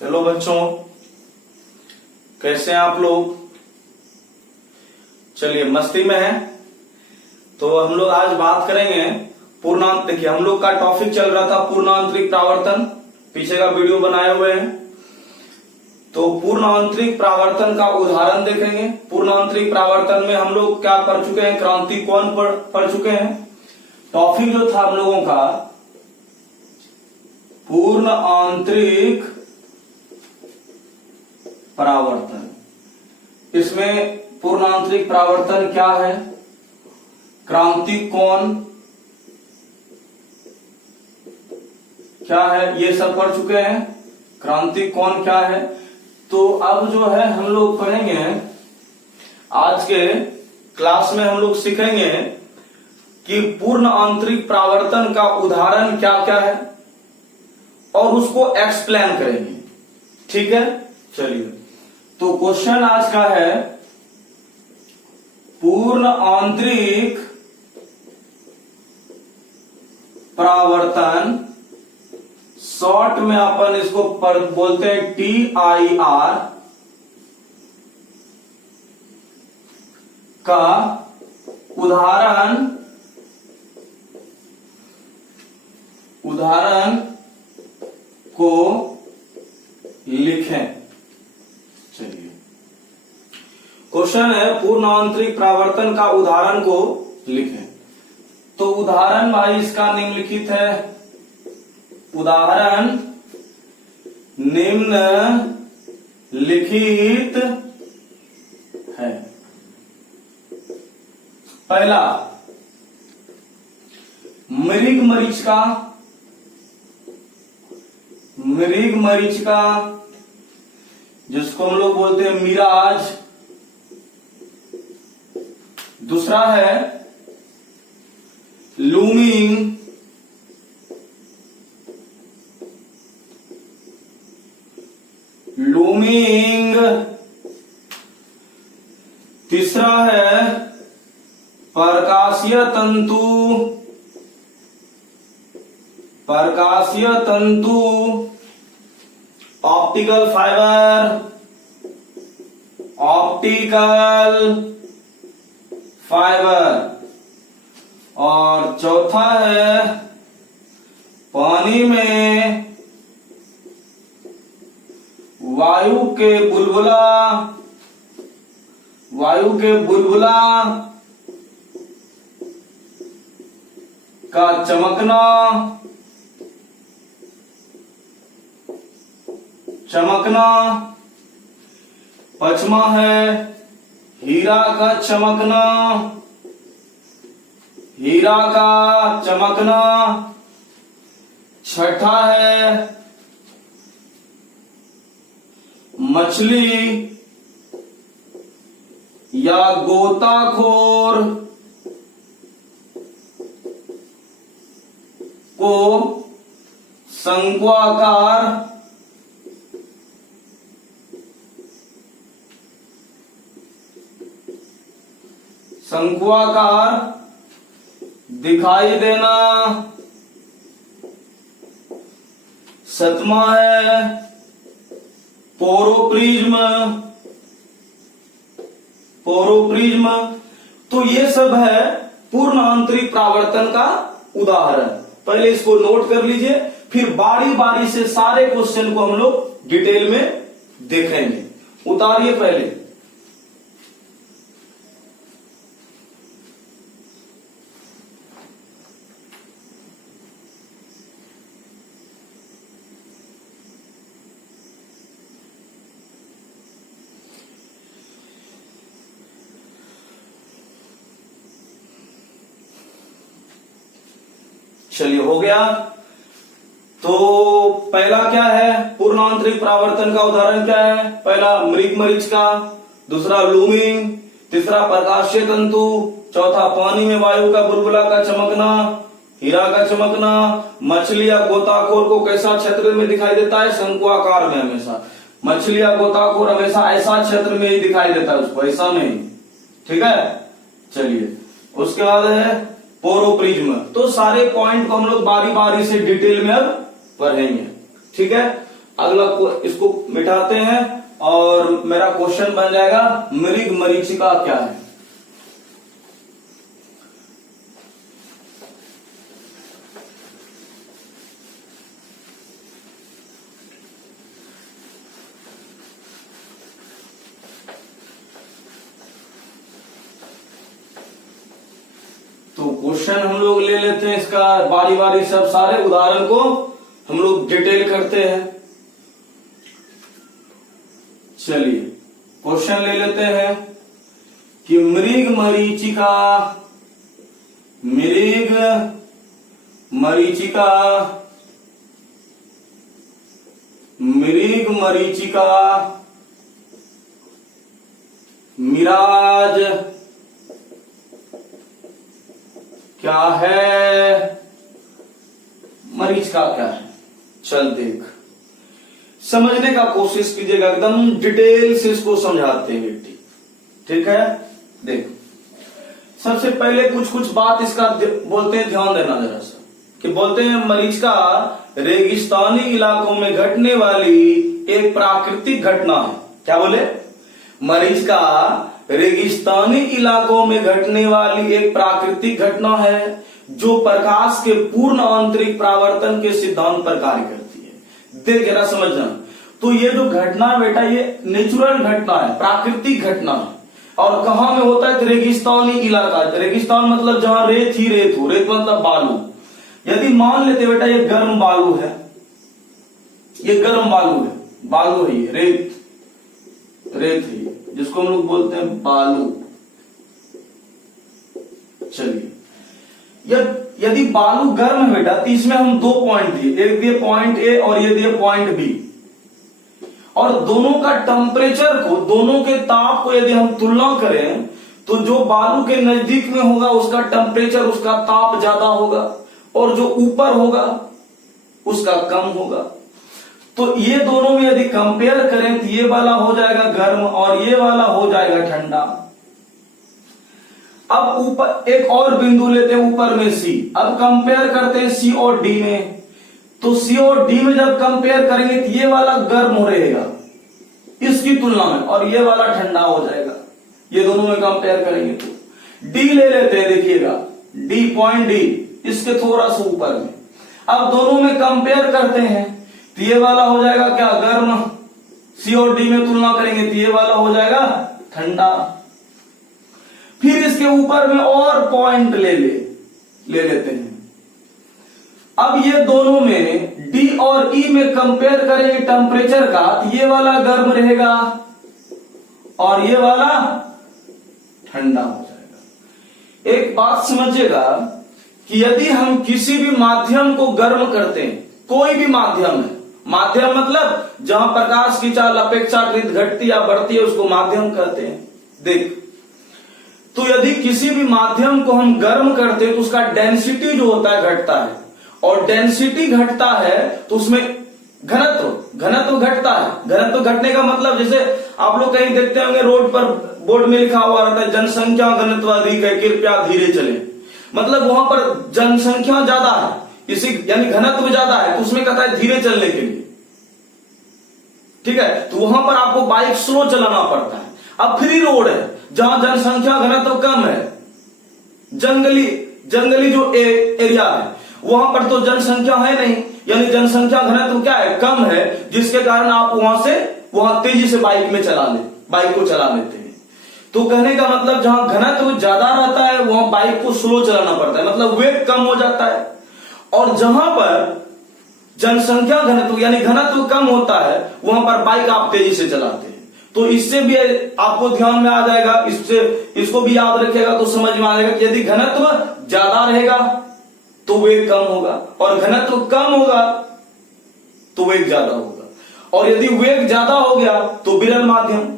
Hello बच्चों, कैसे हैं आप लोग। चलिए मस्ती में है तो हम लोग आज बात करेंगे पूर्णांक। देखिए हम लोग का टॉपिक चल रहा था पूर्णांतरिक प्रावर्तन, पीछे का वीडियो बनाए हुए हैं। तो पूर्णांतरिक प्रावर्तन का उदाहरण देखेंगे। पूर्णांतरिक प्रावर्तन में हम लोग क्या पढ़ चुके हैं, क्रांति कोण पढ़ चुके हैं। टॉपिक जो था हम लोगों का पूर्ण आंतरिक परावर्तन। इसमें पूर्णांतरिक परावर्तन क्या है, क्रांतिक कोण क्या है, ये सब पढ़ चुके हैं। क्रांतिक कोण क्या है, तो अब जो है हम लोग पढ़ेंगे आज के क्लास में। हम लोग सीखेंगे कि पूर्ण आंतरिक परावर्तन का उदाहरण क्या क्या है और उसको एक्सप्लेन करेंगे। ठीक है, चलिए। तो क्वेश्चन आज का है पूर्ण आंतरिक परावर्तन, शॉर्ट में अपन इसको बोलते हैं TIR का उदाहरण को लिखें। चलिए, क्वेश्चन है पूर्ण आंतरिक परावर्तन का उदाहरण को लिखें। तो उदाहरण भाई इसका निम्नलिखित है। उदाहरण निम्नलिखित है। पहला, मृग मरीचिका जिसको हम लोग बोलते हैं मिराज। दूसरा है लूमिंग, तीसरा है प्रकाशीय तंतु, ऑप्टिकल फाइबर। और चौथा है पानी में वायु के बुलबुला का चमकना। पांचवा है हीरा का चमकना। छठा है मछली या गोताखोर को शंक्वाकार दिखाई देना। सातवां है पोरोप्रिज्म। तो ये सब है पूर्ण आंतरिक परावर्तन का उदाहरण। पहले इसको नोट कर लीजिए, फिर बारी बारी से सारे क्वेश्चन को हम लोग डिटेल में देखेंगे। उतारिए पहले। चलिए, हो गया। तो पहला क्या है, पूर्ण आंतरिक परावर्तन का उदाहरण क्या है। पहला मृग मरीचिका, दूसरा लूमिंग, तीसरा प्रकाशीय तंतु, चौथा पानी में वायु का बुलबुला का चमकना, हीरा का चमकना। मछली या गोताखोर को कैसा क्षेत्र में दिखाई देता है, शंक्वाकार में। हमेशा मछली या गोताखोर हमेशा ऐसा क्षेत्र में ही दिखाई देता है उसको, ऐसा नहीं। ठीक है, चलिए। उसके बाद है पोरोप्रिज्म। तो सारे पॉइंट को हम लोग बारी बारी से डिटेल में अब पढ़ेंगे। ठीक है, अगला इसको मिटाते हैं और मेरा क्वेश्चन बन जाएगा मृग मरीचिका क्या है। तो क्वेश्चन हम लोग ले लेते हैं इसका बारी बारी, सब सारे उदाहरण को हम लोग डिटेल करते हैं। चलिए क्वेश्चन ले लेते हैं कि मृग मरीचिका मिराज क्या है, मरीचिका क्या है। चल देख, समझने का कोशिश कीजिएगा, एकदम डिटेल से इसको समझाते हैं बेटी, ठीक है। देख सबसे पहले कुछ बात इसका बोलते हैं, ध्यान देना जरा सा, कि बोलते हैं मरीचिका रेगिस्तानी इलाकों में घटने वाली एक प्राकृतिक घटना है। क्या बोले, मरीचिका रेगिस्तानी इलाकों में घटने वाली एक प्राकृतिक घटना है जो प्रकाश के पूर्ण आंतरिक परावर्तन के सिद्धांत पर कार्य करती है। देख जरा समझना, तो ये जो घटना है बेटा, ये नेचुरल घटना है, प्राकृतिक घटना है। और कहां में होता है, रेगिस्तानी इलाका। रेगिस्तान मतलब जहां रेत ही रेत हो, रेत मतलब बालू। यदि मान लेते बेटा ये गर्म बालू है, ये गर्म बालू है, बालू है, ये रेत है, जिसको हम लोग बोलते हैं बालू। चलिए यदि बालू गर्म है बेटा, तो इसमें हम दो पॉइंट दिए, एक दिए पॉइंट ए और ये दिए पॉइंट बी, और दोनों का टेम्परेचर को, दोनों के ताप को यदि हम तुलना करें तो जो बालू के नजदीक में होगा उसका टेम्परेचर, उसका ताप ज्यादा होगा, और जो ऊपर होगा उसका कम होगा। तो ये दोनों में यदि कंपेयर करें तो ये वाला हो जाएगा गर्म और ये वाला हो जाएगा ठंडा। अब ऊपर एक और बिंदु लेते हैं, ऊपर में सी। अब कंपेयर करते हैं सी और डी में, तो सी और डी में जब कंपेयर करेंगे तो ये वाला गर्म हो रहेगा इसकी तुलना में, और ये वाला ठंडा हो जाएगा। ये दोनों में कंपेयर करेंगे तो डी ले लेते हैं, देखिएगा डी, पॉइंट डी, इसके थोड़ा सा ऊपर में। अब दोनों में कंपेयर करते हैं तो ये वाला हो जाएगा क्या, गर्म। सी और डी में तुलना करेंगे तो ये वाला हो जाएगा ठंडा। फिर इसके ऊपर में और पॉइंट ले लेते हैं। अब ये दोनों में डी और ई में कंपेयर करेंगे टेम्परेचर का, तो ये वाला गर्म रहेगा और ये वाला ठंडा हो जाएगा। एक बात समझिएगा कि यदि हम किसी भी माध्यम को गर्म करते हैं, कोई भी माध्यम है, माध्यम मतलब जहां प्रकाश की चाल अपेक्षाकृत घटती या बढ़ती है उसको माध्यम कहते हैं। देख, तो यदि किसी भी माध्यम को हम गर्म करते हैं तो उसका डेंसिटी जो होता है घटता है, और डेंसिटी घटता है तो उसमें घनत्व घटता है। घनत्व घटने का मतलब, जैसे आप लोग कहीं देखते होंगे रोड पर बोर्ड में लिखा हुआ रहता है जनसंख्या घनत्व अधिक है, कृपया धीरे चले। मतलब वहां पर जनसंख्या ज्यादा है, इसी यानी घनत्व ज्यादा है, तो उसमें कहता है धीरे चलने के लिए, ठीक है। तो वहां पर आपको बाइक स्लो चलाना पड़ता है। अब फ्री रोड है जहां जनसंख्या घनत्व कम है, जंगली जो एरिया है वहां पर तो जनसंख्या है नहीं, यानी जनसंख्या घनत्व क्या है, कम है, जिसके कारण आप वहां तेजी से बाइक को चला लेते हैं। तो कहने का मतलब जहां घनत्व ज्यादा रहता है वहां बाइक को स्लो चलाना पड़ता है, मतलब वेग कम हो जाता है। और जहां पर जनसंख्या घनत्व यानी घनत्व कम होता है वहां पर बाइक आप तेजी से चलाते हैं। तो इससे भी आपको ध्यान में आ जाएगा, इसको भी याद रखिएगा तो समझ में आ जाएगा कि यदि घनत्व ज्यादा रहेगा तो वेग कम होगा, और घनत्व कम होगा तो वेग ज्यादा होगा, और यदि वेग ज्यादा हो गया तो विरल माध्यम,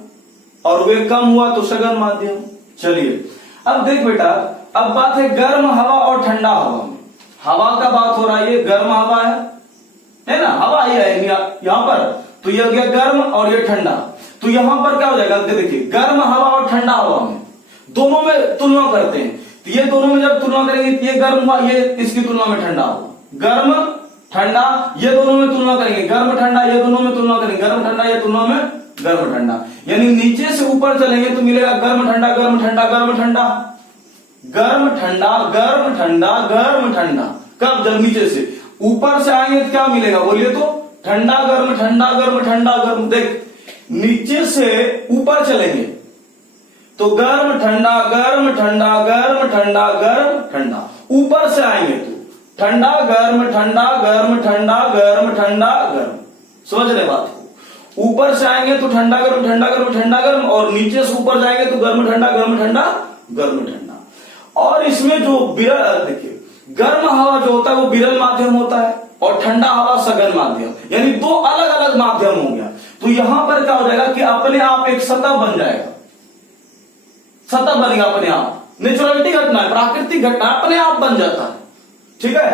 और वेग कम हुआ तो सघन माध्यम। चलिए अब देख बेटा, अब बात है गर्म हवा और ठंडा हवा में। हवा का बात हो रहा है, ये गर्म हवा है ना, हवा ही है यहां पर, तो ये हो गया गर्म और ये ठंडा। तो यहां पर क्या हो जाएगा, देखिए गर्म हवा और ठंडा हवा में दोनों में तुलना करते हैं, तो ये दोनों में जब तुलना करेंगे तो ये गर्म हुआ, ये इसकी तुलना में ठंडा हुआ, गर्म ठंडा, ये दोनों में तुलना करेंगे, गर्म ठंडा, ये दोनों में तुलना करेंगे, गर्म ठंडा, ये तुलना में गर्म ठंडा। यानी नीचे से ऊपर चलेंगे तो मिलेगा गर्म ठंडा, गर्म ठंडा, गर्म ठंडा, गर्म ठंडा, गर्म ठंडा, गर्म ठंडा। कब? जब नीचे से ऊपर से आएंगे तो क्या मिलेगा बोलिए तो? ठंडा गर्म ठंडा गर्म ठंडा गर्म। देख, नीचे से ऊपर चलेंगे तो गर्म ठंडा गर्म ठंडा गर्म ठंडा गर्म ठंडा। ऊपर से आएंगे तो ठंडा गर्म ठंडा गर्म ठंडा गर्म ठंडा गर्म। समझ रहे बात को? ऊपर से आएंगे तो ठंडा गर्म ठंडा गर्म ठंडा गर्म, और नीचे से ऊपर जाएंगे तो गर्म ठंडा गर्म ठंडा गर्म ठंडा। और इसमें जो बिरल, देखिए गर्म हवा जो होता है वो बिरल माध्यम होता है और ठंडा हवा सघन माध्यम, यानी दो अलग अलग माध्यम हो गया। तो यहां पर क्या हो जाएगा कि अपने आप एक सतह बन जाएगा, सतह बनेगा अपने आप। नेचुरलिटी घटना है, प्राकृतिक घटना अपने आप बन जाता है, ठीक है,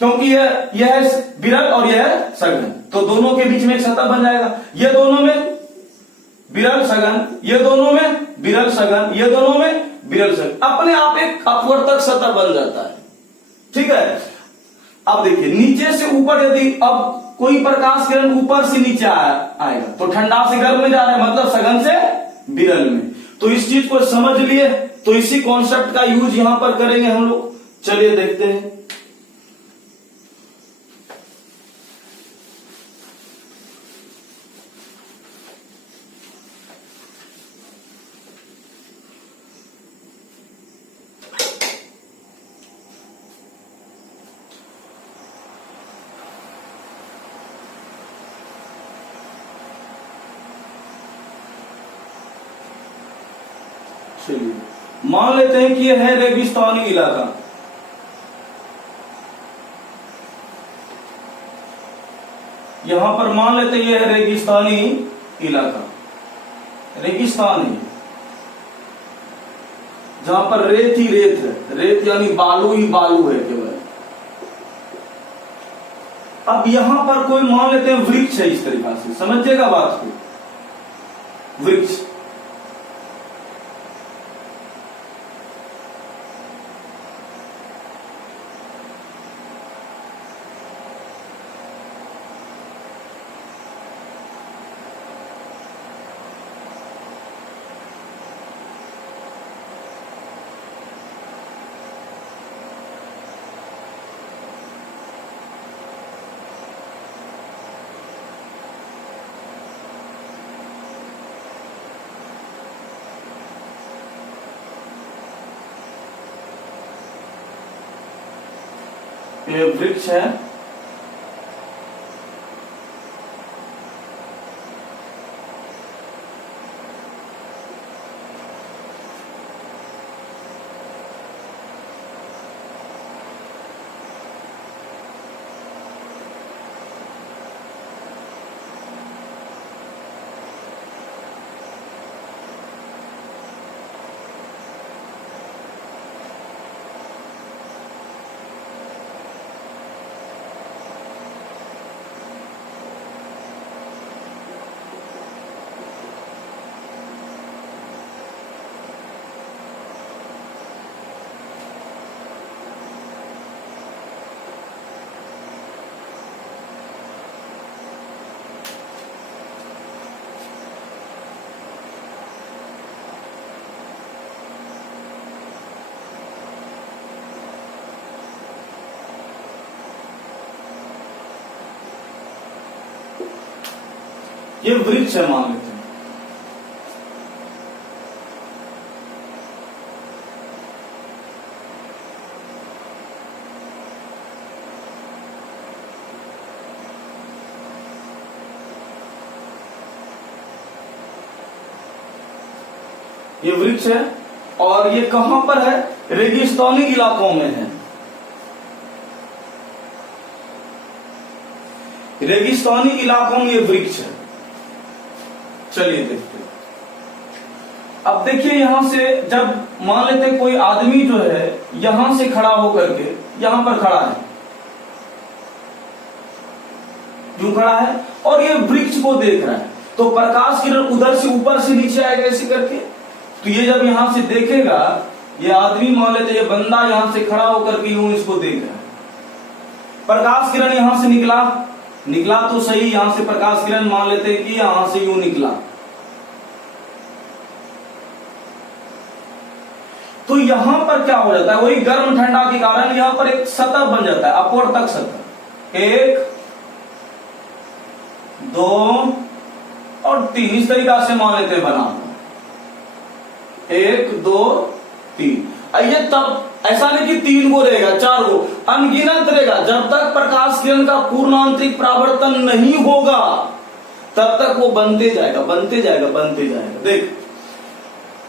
क्योंकि यह है बिरल और यह है सघन, तो दोनों के बीच में एक सतह बन जाएगा। ये दोनों में बिरल सघन, ये दोनों में बिरल सघन, ये दोनों में बिरल सघन, अपने आप एक अपवर्तक सतह बन जाता है, ठीक है। अब देखिए नीचे से ऊपर, यदि अब कोई प्रकाश किरण ऊपर से नीचे आएगा तो ठंडा से गर्म में जा रहा है, मतलब सघन से बिरल में। तो इस चीज को समझ लिए, तो इसी कॉन्सेप्ट का यूज यहां पर करेंगे हम लोग। चलिए देखते हैं। चलिए मान लेते हैं कि यह है रेगिस्तानी इलाका। यहां पर मान लेते हैं यह है रेगिस्तानी इलाका, रेगिस्तान है जहां पर रेत ही रेत है, रेत यानी बालू ही बालू है केवल। अब यहां पर कोई मान लेते हैं वृक्ष है, इस तरीका से समझिएगा बात को। वृक्ष, ये वृक्ष है, ये वृक्ष है मान लेते हैं। ये वृक्ष है और ये कहां पर है? रेगिस्तानी इलाकों में है, रेगिस्तानी इलाकों में ये वृक्ष है। चलिए देखते हैं। अब देखिए यहां से जब मान लेते कोई आदमी जो है यहां से खड़ा होकर के यहां पर खड़ा है, यूं खड़ा है और ये वृक्ष को देख रहा है, तो प्रकाश किरण उधर से ऊपर से नीचे आएगा ऐसे करके। तो ये जब यहां से देखेगा, ये आदमी मान लेते ये बंदा यहां से खड़ा होकर के यूं इसको देख रहा है, प्रकाश किरण यहां से निकला, निकला तो सही, यहां से प्रकाश किरण मान लेते हैं कि यहां से यूं निकला, तो यहां पर क्या हो जाता है, वही गर्म ठंडा के कारण यहां पर एक सतह बन जाता है, अपवर्तक सतह, 1 2 और 3, इस तरीका से मान लेते हैं बना, 1 2 3। ये तब ऐसा नहीं कि 3 को रहेगा, 4 को, अनगिनत रहेगा। जब तक प्रकाश किरण का पूर्ण आंतरिक परावर्तन नहीं होगा तब तक वो बनते जाएगा, बनते जाएगा, बनते जाएगा। देख,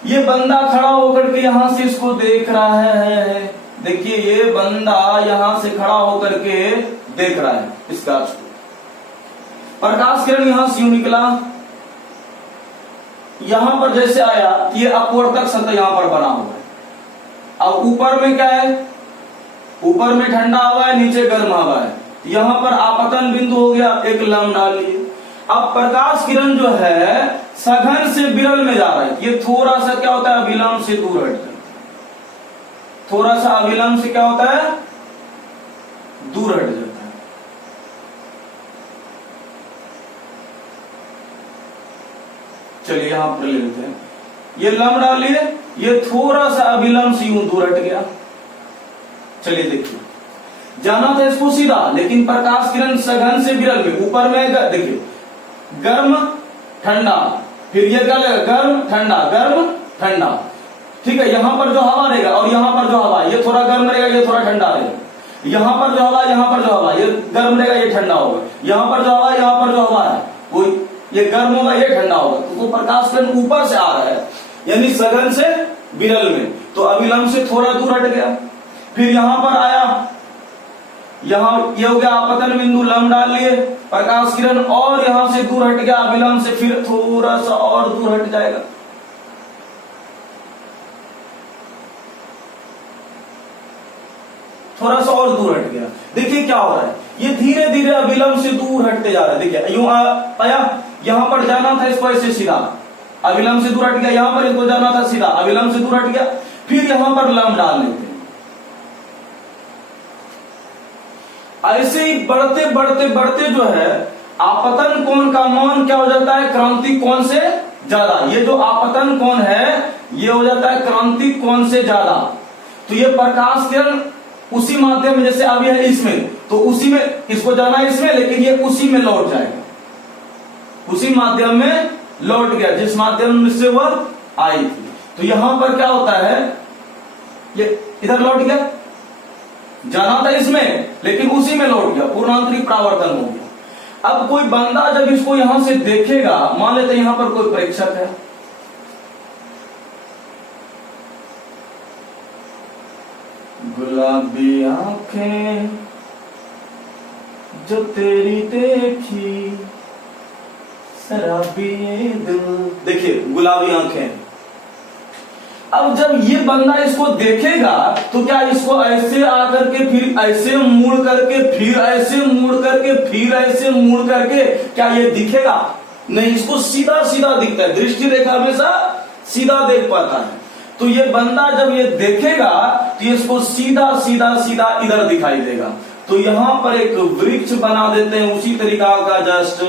ये बंदा खड़ा होकर के यहां से इसको देख रहा है, देखिए ये बंदा यहां से खड़ा होकर के देख रहा है इस कांच को, प्रकाश किरण यहां से यूं निकला, यहां पर जैसे आया, ये अपवर्तक सतह यहां पर बना हुआ है। अब ऊपर में क्या है, ऊपर में ठंडा हवा है, नीचे गर्म हवा है, यहां पर आपतन बिंदु हो गया, एक लंब डालिए। अब प्रकाश किरण जो है सघन से विरल में जा रहा है, ये थोड़ा सा क्या होता है, अभिलंब से दूर हट जाता है, थोड़ा सा अभिलंब से क्या होता है, दूर हट जाता है। चलिए यहां पर ले लेते हैं, ये लंब डालिए, ये थोड़ा सा अभिलंब से यूं दूर हट गया। चलिए देखिए, जाना था इसको सीधा, लेकिन प्रकाश किरण सघन से विरल में, ऊपर में देखिए गर्म ठंडा, फिर ये क्या लगेगा, गर्म ठंडा, गर्म ठंडा, ठीक है। यहां पर जो हवा रहेगा और यहां पर जो हवा, ये थोड़ा गर्म रहेगा, ये थोड़ा ठंडा रहेगा, यहां पर जो हवा, यहां पर जो हवा, ये गर्म रहेगा, ये ठंडा होगा, यहां पर जो हवा, यहां पर जो हवा है वो ये गर्म होगा, ये ठंडा होगा। तो प्रकाश किरण ऊपर से आ रहा है, यानी सघन से विरल में, तो अभिलंब से थोड़ा दूर हट गया। फिर यहां पर आया, यहां ये हो गया आपतन बिंदु, लंब डाल लिए, प्रकाश किरण और यहां से दूर हट गया अभिलंब से, फिर थोड़ा सा और दूर हट जाएगा। थोड़ा सा और दूर हट गया। देखिए क्या हो रहा है, ये धीरे धीरे अभिलंब से दूर हटते जा रहा है। देखिए यूं आया, यहां पर जाना था इसको ऐसे सीधा, अभिलंब से दूर हट गया, यहां पर इसको जाना था सीधा, अभिलंब से दूर हट गया, फिर यहां पर लंब डाल लेते हैं। ऐसे ही बढ़ते बढ़ते बढ़ते जो है आपतन कोण का मान क्या हो जाता है, क्रांति कोण से ज्यादा। ये जो आपतन कोण है ये हो जाता है क्रांति कोण से ज्यादा। तो ये प्रकाश किरण उसी माध्यम में, जैसे अभी है इसमें, तो उसी में इसको जाना है इसमें, लेकिन ये उसी में लौट जाएगा, उसी माध्यम में लौट गया जिस माध्यम से वह आई थी। तो यहां पर क्या होता है, ये इधर लौट गया, जाना था इसमें लेकिन उसी में लौट गया, पूर्णांतरिक परावर्तन हो गया। अब कोई बंदा जब इसको यहां से देखेगा, मान लेते यहां पर कोई प्रेक्षक है, गुलाबी आंखें जो तेरी देखी शराबी दिल, देखिए गुलाबी आंखें। अब जब ये बंदा इसको देखेगा तो क्या इसको ऐसे आकर के, फिर ऐसे मुड़ करके, फिर ऐसे मुड़ करके, फिर ऐसे मुड़ करके क्या ये दिखेगा? नहीं, इसको सीधा सीधा दिखता है, दृष्टि रेखा हमेशा सीधा देख पाता है। तो ये बंदा जब ये देखेगा तो इसको सीधा सीधा सीधा इधर दिखाई देगा। तो यहां पर एक वृक्ष बना देते हैं उसी तरीका का, जस्ट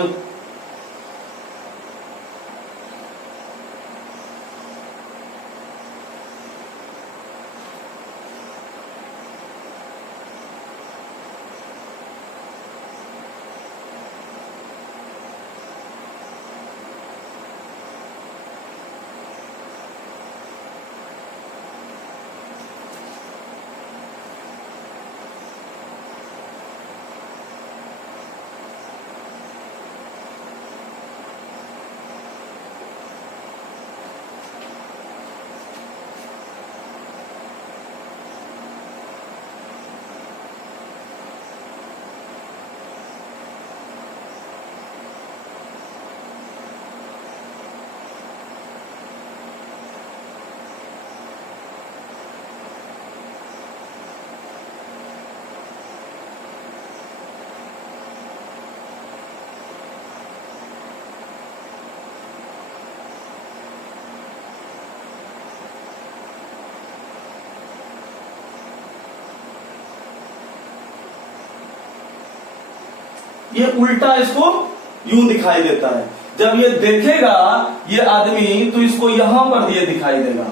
ये उल्टा इसको यूं दिखाई देता है। जब ये देखेगा ये आदमी तो इसको यहां पर ये दिखाई देगा।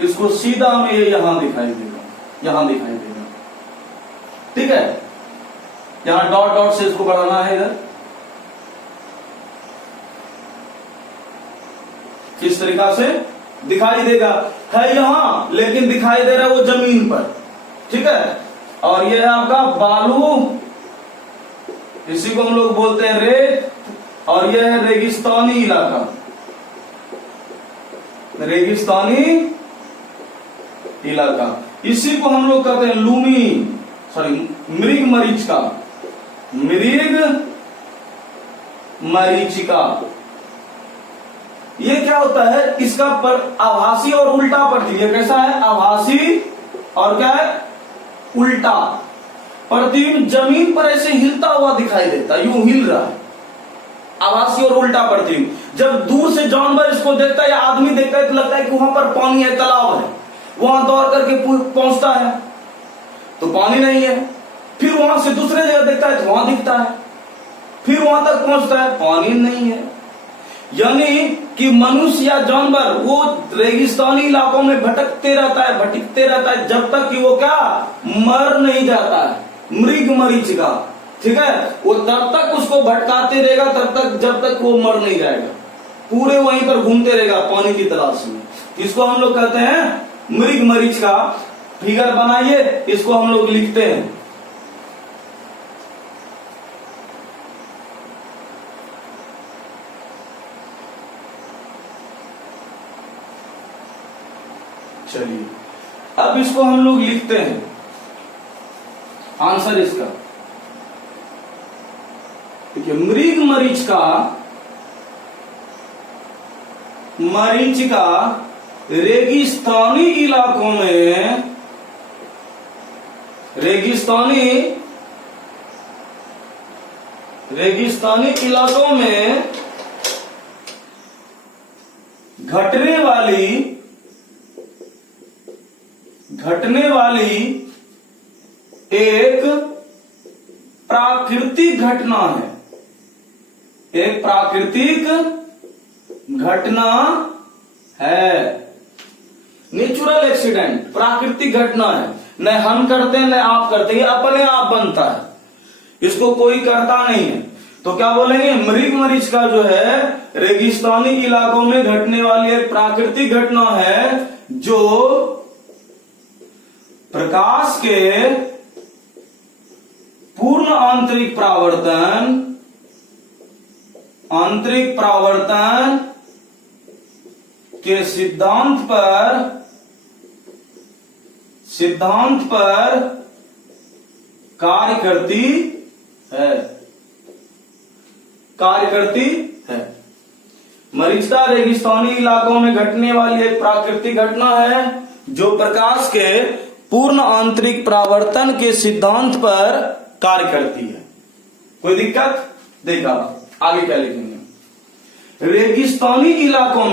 इसको सीधा में ये यहां दिखाई देगा, यहां दिखाई देगा। ठीक है, यहां डॉट डॉट से इसको बढ़ाना है इधर। किस तरीका से दिखाई देगा, है यहां लेकिन दिखाई दे रहा है वो जमीन पर। ठीक है, और ये है आपका बालू, इसी को हम लोग बोलते हैं रेत, और ये है रेगिस्तानी इलाका, रेगिस्तानी इलाका। इसी को हम लोग कहते हैं लूमी, सॉरी मृग मरीचिका, मृग मरीचिका। ये क्या होता है, इसका पर आभासी और उल्टा प्रतिबिंब। ये कैसा है, आभासी और क्या है, उल्टा प्रतिबिंब। जमीन पर ऐसे हिलता हुआ दिखाई देता है, यूं हिल रहा है, आभासी और उल्टा प्रतिबिंब। जब दूर से जानवर इसको देखता है या आदमी देखता है तो लगता है कि वहां पर पानी है, तालाब है, वहां दौड़ करके पहुंचता है तो पानी नहीं है। फिर वहां से दूसरे जगह देखता है तो वहां दिखता है, फिर वहां तक पहुंचता है, पानी नहीं है। यानी कि मनुष्य या जानवर वो रेगिस्तानी इलाकों में भटकते रहता है, भटकते रहता है, जब तक कि वो क्या मर नहीं जाता है। मृग मरीचिका, ठीक है, वो तब तक उसको भटकाते रहेगा, तब तक जब तक वो मर नहीं जाएगा, पूरे वहीं पर घूमते रहेगा पानी की तलाश में। इसको हम लोग कहते हैं मृग मरीचिका। फिगर बनाइए, इसको हम लोग लिखते हैं। चलिए अब इसको हम लोग लिखते हैं, आंसर इसका देखिए, मृग मरीचिका, मरीचिका रेगिस्तानी इलाकों में, रेगिस्तानी इलाकों में घटने वाली एक प्राकृतिक घटना है, एक प्राकृतिक घटना है। नेचुरल एक्सीडेंट, प्राकृतिक घटना है, न हम करते हैं न आप करते हैं, अपने आप बनता है, इसको कोई करता नहीं है। तो क्या बोलेंगे, मृग मरीचिका जो है रेगिस्तानी इलाकों में घटने वाली एक प्राकृतिक घटना है जो प्रकाश के पूर्ण आंतरिक परावर्तन के सिद्धांत पर कार्य करती है। मरीचिका रेगिस्तानी इलाकों में घटने वाली एक प्राकृतिक घटना है जो प्रकाश के पूर्ण आंतरिक परावर्तन के सिद्धांत पर कार्य करती है। कोई दिक्कत? देखा आगे क्या लिखेंगे, रेगिस्तानी इलाकों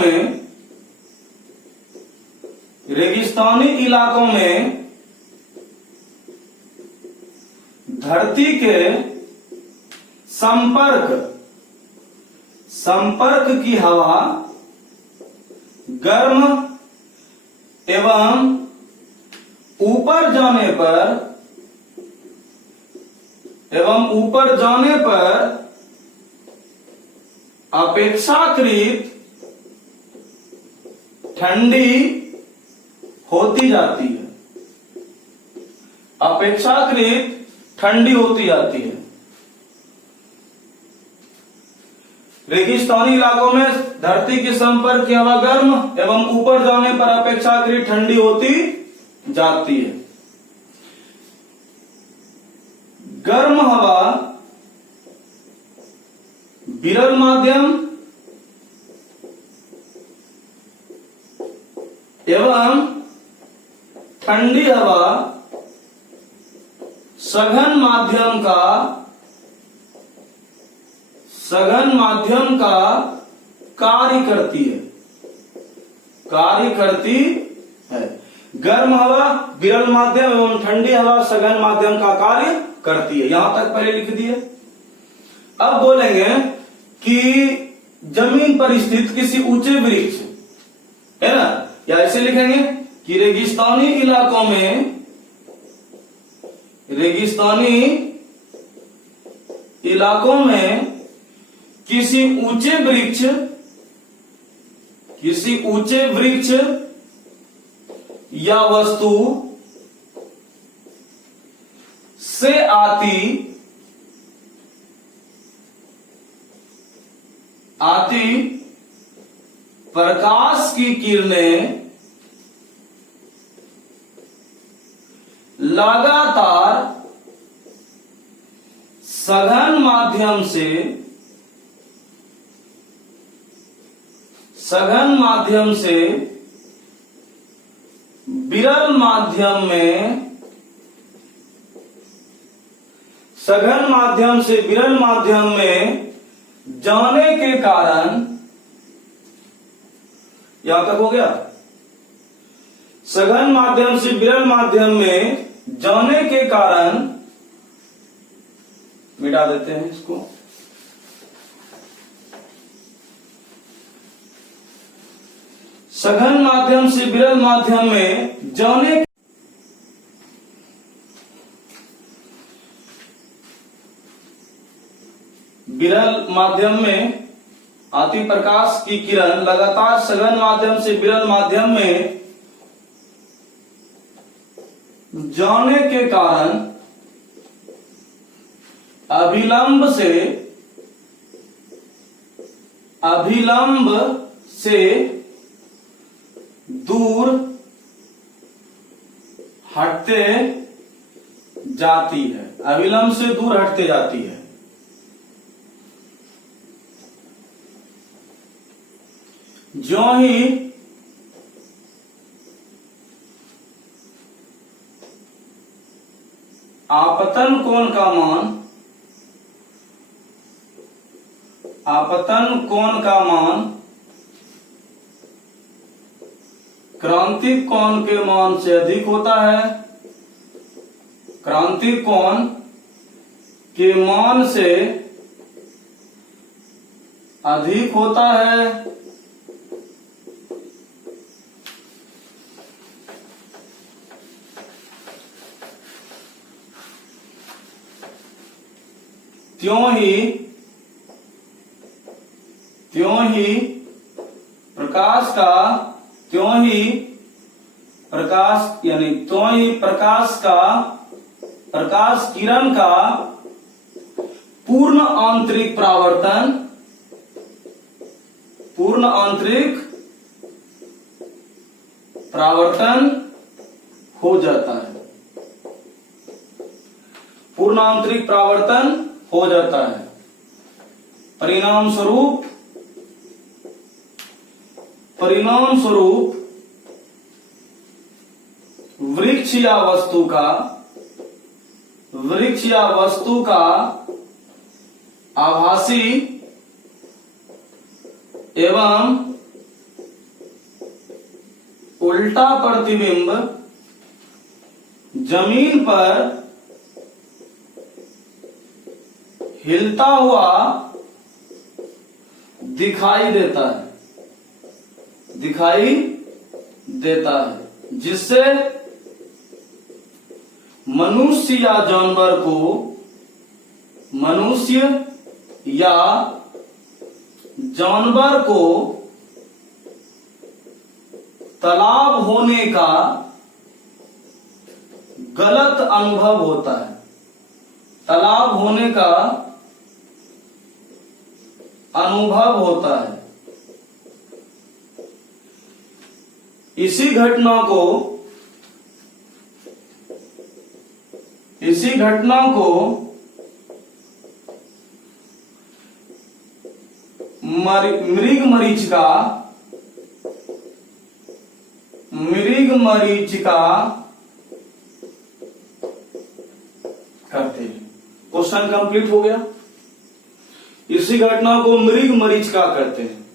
में धरती के संपर्क की हवा गर्म एवं ऊपर जाने पर अपेक्षाकृत ठंडी होती जाती है, अपेक्षाकृत ठंडी होती जाती है। रेगिस्तानी इलाकों में धरती के संपर्क की हवा गर्म एवं ऊपर जाने पर अपेक्षाकृत ठंडी होती जाती है। गर्म हवा विरल माध्यम एवं ठंडी हवा सघन माध्यम का कार्य करती है। गर्म हवा विरल माध्यम एवं ठंडी हवा सघन माध्यम का कार्य करती है। यहां तक पहले लिख दिए। अब बोलेंगे कि जमीन पर स्थित किसी ऊंचे वृक्ष, है ना, या ऐसे लिखेंगे कि रेगिस्तानी इलाकों में किसी ऊंचे वृक्ष या वस्तु से आती प्रकाश की किरणें लगातार सघन माध्यम से विरल माध्यम में जाने के कारण, यहां तक हो गया, सघन माध्यम से विरल माध्यम में जाने के कारण, मिटा देते हैं इसको, सघन माध्यम से विरल माध्यम में जाने, विरल माध्यम में आती प्रकाश की किरण लगातार सघन माध्यम से विरल माध्यम में जाने के कारण अभिलंब से दूर हटते जाती है। अविलंब से दूर हटते जाती है। ज्यों ही आपतन कोण का मान क्रांतिक कोण के मान से अधिक होता है, क्रांतिक कोण के मान से अधिक होता है, त्यों ही प्रकाश किरण का पूर्ण आंतरिक परावर्तन हो जाता है। पूर्ण आंतरिक परावर्तन हो जाता है। परिणाम स्वरूप वृक्ष या वस्तु का आभासी एवं उल्टा प्रतिबिंब जमीन पर हिलता हुआ दिखाई देता है, जिससे मनुष्य या जानवर को तालाब होने का गलत अनुभव होता है। तालाब होने का अनुभव होता है। इसी घटना को मृग मरीचिका करते हैं। क्वेश्चन कंप्लीट हो गया। इसी घटना को मृग मरीचिका करते हैं।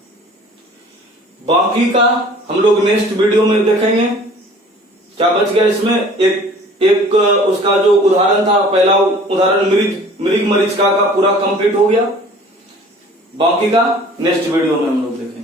बाकी का हम लोग नेक्स्ट वीडियो में देखेंगे। क्या बच गया इसमें? एक उसका जो उदाहरण था, पहला उदाहरण मृग मरीचिका का पूरा कंप्लीट हो गया। बाकी का नेक्स्ट वीडियो में हम लोग देखेंगे।